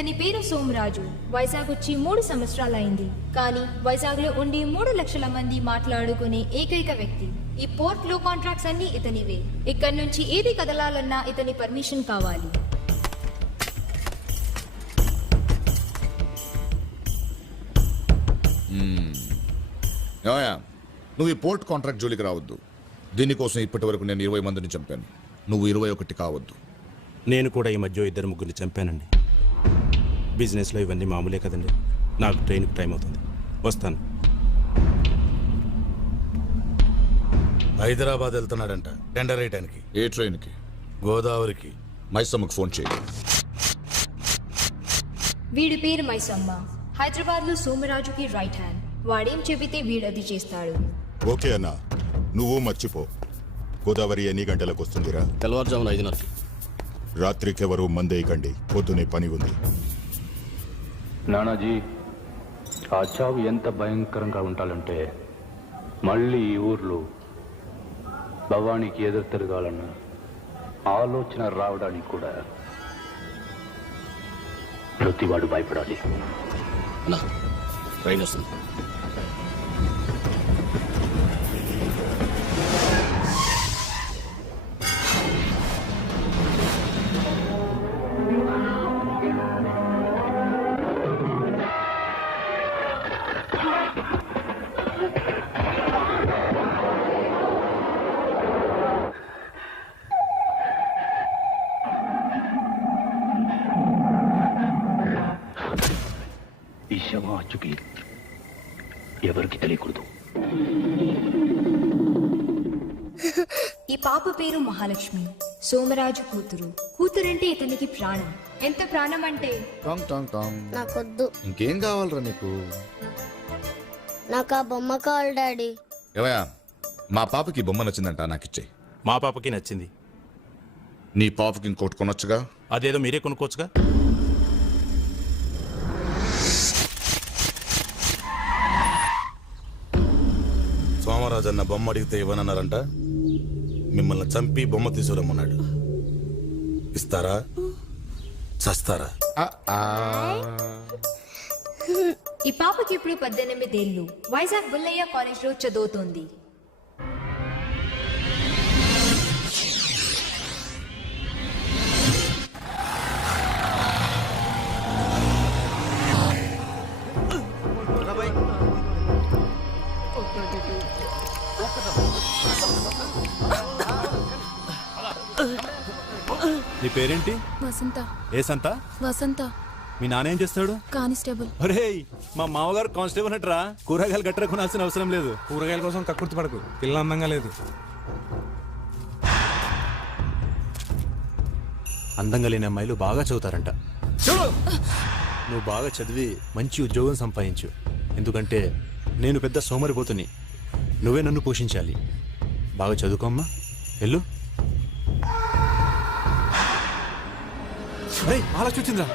ఇతని పేరు సోమరాజు. వైజాగ్ వచ్చి 3 సంవత్సరాలైంది. కానీ వైజాగ్ లో ఉండి 3 లక్షల మంది మాట్లాడుకునే ఏకైక వ్యక్తి. ఈ పోర్ట్ లో కాంట్రాక్ట్స్ అన్ని ఇతనివే. ఇక్కడి నుంచి ఏది కదలాలన్నా ఇతని పర్మిషన్ కావాలి. నువ్వు ఈ పోర్ట్ కాంట్రాక్ట్ జోలికి రావద్దు. దీనికోసం ఇప్పటి వరకు నేను 20 మందిని చంపాను. నువ్వు 21 కావద్దు. నేను కూడా ఈ మధ్య 2-3 చంపానండి. బిజినెస్లో ఇవన్నీ మామూలే కదండి. నాకు ట్రైన్కి టైం అవుతుంది, వస్తాను. హైదరాబాద్ వెళ్తున్నాడంట టెండర్ వేయడానికి. ఏ ట్రైన్కి? గోదావరికి. మైసమ్మకు ఫోన్ చేయి. వీడి పేరు మైసమ్మ. హైదరాబాద్ లో సోమరాజుకి రైట్ హ్యాండ్. వాడేం చెబితే వీడది చేస్తాడు. ఓకే అన్నా, నువ్వు మర్చిపో. గోదావరి ఎన్ని గంటలకు వస్తుందిరా? తెల్లవారుజామున 5:30. రాత్రికెవరు మందేయకండి, పొద్దునే పని ఉంది. నానాజీ, ఆ చావు ఎంత భయంకరంగా ఉండాలంటే మళ్ళీ ఈ ఊర్లో భవానీకి ఎదురు తిరగాలన్న ఆలోచన రావడానికి కూడా ప్రతివాడు భయపడాలి. అన్నా, ట్రైన్ వస్తుంది. ఈ శవం అచ్చుకి ఎవరికి తెలియకూడదు. ఈ పాప పేరు మహాలక్ష్మి. సోమరాజు కూతురు. కూతురంటే ఇతనికి ప్రాణం. ఎంత ప్రాణం అంటే టాంగ్ టాంగ్ టాంగ్. నాకొద్దు. ఇంకేం కావాలరా నీకు? నాకు ఆ బొమ్మ కావాలి డాడీ. ఏమయ్యా, మా పాపకి బొమ్మ నచ్చిందంట, నాకు ఇచ్చే. మా పాపకి నచ్చింది. నీ పాపకి ఇంకోటి కొనొచ్చుగా? అదేదో మీరే కొనుక్కోవచ్చుగా. సోమరాజు అన్న బొమ్మ అడిగితే ఇవ్వనన్నారంట. మిమ్మల్ని చంపి బొమ్మ తీసుకురమ్మన్నాడు. ఇస్తారా చస్తారా? ఈ పాపకి ఇప్పుడు 18 ఏళ్ళు. వైజాగ్ బుల్లయ్య కాలేజ్ లో చదువుతోంది. నీ పేరేంటి? వసంత. ఏ సంత? వసంత. మీ నాన్న ఏం చేస్తాడు? కానిస్టేబుల్. అరే, మా మామగారు కానిస్టేబుల్ అంటరా. కూరగాయలు గట్రా కొనాల్సిన అవసరం లేదు. కూరగాయల కోసం కక్కుర్తి పడకు, పిల్ల అందంగా లేదు. అందంగా లేని అమ్మాయిలు బాగా చదువుతారంట. నువ్వు బాగా చదివి మంచి ఉద్యోగం సంపాదించు. ఎందుకంటే నేను పెద్ద సోమరిపోతుని. నువ్వే నన్ను పోషించాలి. బాగా చదువుకోమ్మా, వెళ్ళు. అలా చూచిందిరా.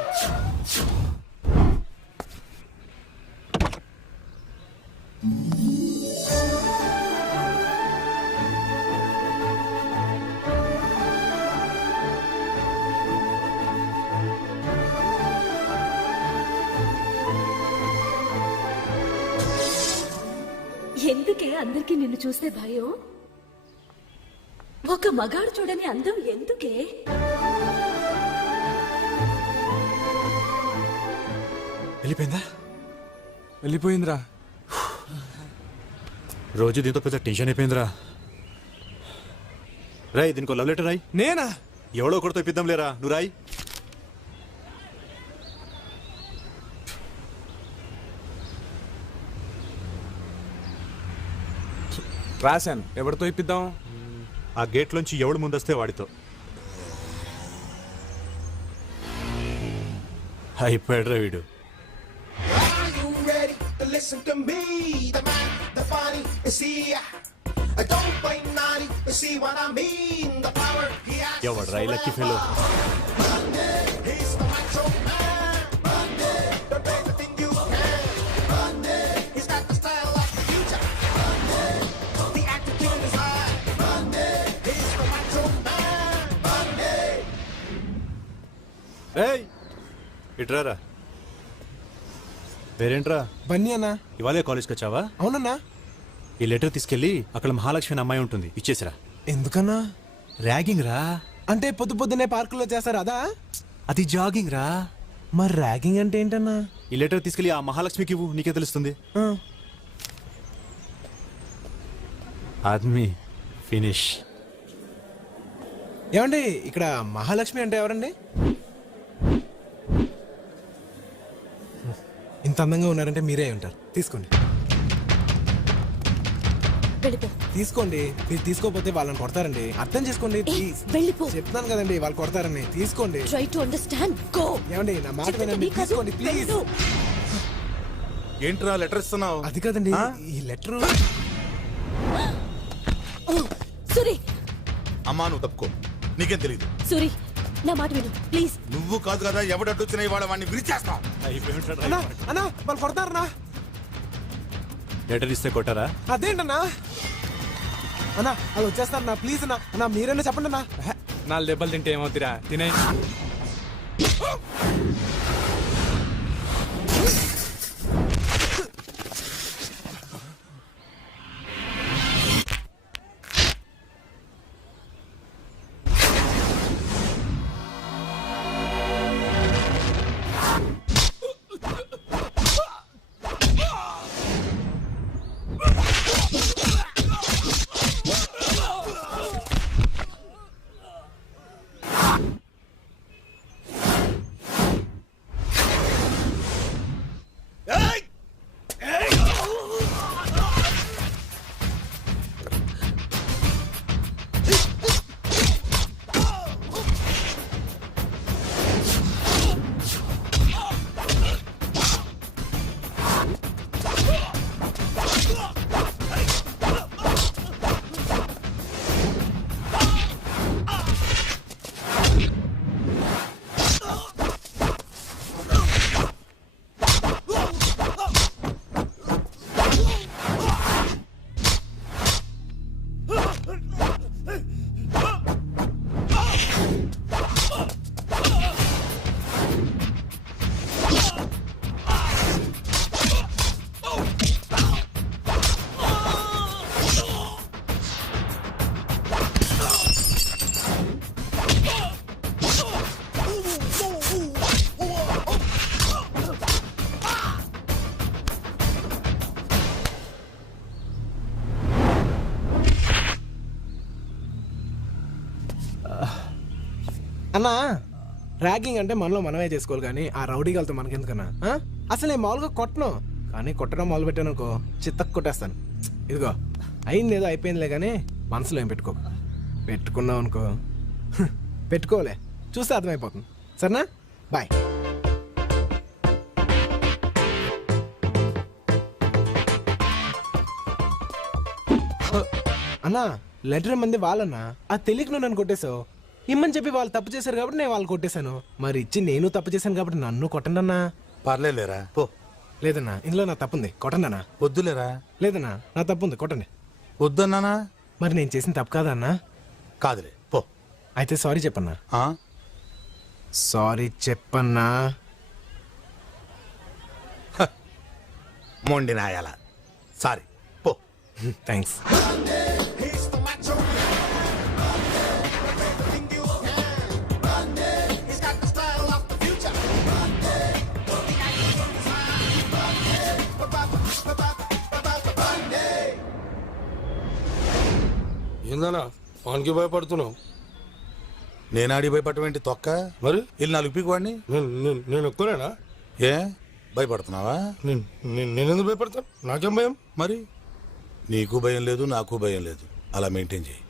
ఎందుకే అందరికి నిన్ను చూస్తే భయం? ఒక మగాడు చూడని అందం ఎందుకే? వెళ్ళిపోయిందా? వెళ్ళిపోయిందిరా. రోజు దీంతో పెద్ద టెన్షన్ అయిపోయిందిరా. రాయ్, దీనికి లవ్ లెటర్ రాయ్. నేనా? ఎవడో ఒకటితో ఇప్పిద్దాం లేరా, నువ్వు రాయ్. రాశాను. ఎవరితో ఇప్పిద్దాం? ఆ గేట్లోంచి ఎవడు ముందొస్తే వాడితో. అయిపోయాడురా వీడు. ఎవడు రా లక్కీ ఫెలో? ఇట్రారా. పేరేంట్రా? బన్నీ అన్నా. ఇవాళే కాలేజ్కి వచ్చావా? అవునన్నా. ఈ లెటర్ తీసుకెళ్ళి అక్కడ మహాలక్ష్మి అనే అమ్మాయి ఉంటుంది, ఇచ్చేసిరా. ఎందుకన్నా? ర్యాగింగ్ రా. అంటే పొద్దున్నే పార్కులో చేస్తారు అదా? అది జాగింగ్ రా. మరి ర్యాగింగ్ అంటే ఏంటన్నా? ఈ లెటర్ తీసుకెళ్ళి ఆ మహాలక్ష్మికి ఇవ్వు, నీకే తెలుస్తుంది. ఆద్మీ ఫినిష్. ఏమండి ఇక్కడ మహాలక్ష్మి అంటే ఎవరండి? ఇంత అందంగా ఉన్నారంటే మీరే ఉంటారు. తీసుకోండి వెళ్ళిపో. తీసుకోండి. మీరు తీసుకోకపోతే వాళ్ళని కొడతారండి. అర్థం చేసుకోండి ప్లీజ్. వెళ్ళిపో. చెప్తున్నాను కదండి వాళ్ళు కొడతారని. తీసుకోండి. Try to understand. గో. ఏమండి నా మాట వినండి. తీసుకోండి ప్లీజ్. ఏంట్రా లెటర్ ఇస్తున్నావు? అది కదండి ఈ లెటర్. సూరి. అమ్మా నువ్వు తప్పుకో, నీకేం తెలియదు. సూరి నా మాట విను ప్లీజ్. నువ్వు కాదు కదా ఎవడడ్డొచ్చినా ఇవాళ వాడిని విరిచేస్తాం. అన్నా అన్నా వాళ్ళు కొడతారన్నా. లెటర్ ఇస్తే కొట్టారా? అదేంటన్నా? అన్నా అది వచ్చేస్తారన్నా ప్లీజ్ అన్నా. అన్నా మీరైనా చెప్పండి అన్నా. 4 దెబ్బలు తింటే ఏమవుతురా, తినే. అన్నా ర్యాగింగ్ అంటే మనలో మనమే చేసుకోవాలి కానీ ఆ రౌడీగాలతో మనకెందుకన్నా? అసలు నేను మామూలుగా కొట్టను, కానీ కొట్టడం మొదలు పెట్టాను అనుకో చిత్తకు కొట్టేస్తాను. ఇదిగో అయింది ఏదో అయిపోయిందిలే కానీ మనసులో ఏం పెట్టుకో. పెట్టుకున్నావు అనుకో పెట్టుకోలే చూస్తే అర్థమైపోతుంది. సరేనా? బాయ్. అన్నా లెటర్ మంది వాళ్ళన్నా అది తెలియక నువ్వు నన్ను కొట్టేశావు. ఇమ్మని చెప్పి వాళ్ళు తప్పు చేశారు కాబట్టి నేను వాళ్ళు కొట్టేశాను. మరి ఇచ్చి నేను తప్పు చేశాను కాబట్టి నన్ను కొట్టండి అన్నా. పర్లేదులేరా పో. లేదన్నా ఇందులో నా తప్పుంది, కొట్టండి అన్నా. వద్దులేరా. లేదన్నా నా తప్పుంది, కొట్టండి. వద్దన్నానా? మరి నేను చేసిన తప్పు కాదన్నా? కాదులే పో. అయితే సారీ చెప్పన్నా. ఆ? సారీ చెప్పన్నా. మొండి నాయాల. సారీ పో. థ్యాంక్స్. ఏందన్నా వానికి భయపడుతున్నావు? నేను ఆడి భయపడటం ఏంటి తొక్క? మరి వీళ్ళు 4 పీకు వాడిని. నేను ఎక్కువనేనా? ఏ భయపడుతున్నావా? నేనెందుకు భయపడతాను? నాకేం భయం? మరి నీకు భయం లేదు నాకు భయం లేదు, అలా మెయింటైన్ చేయి.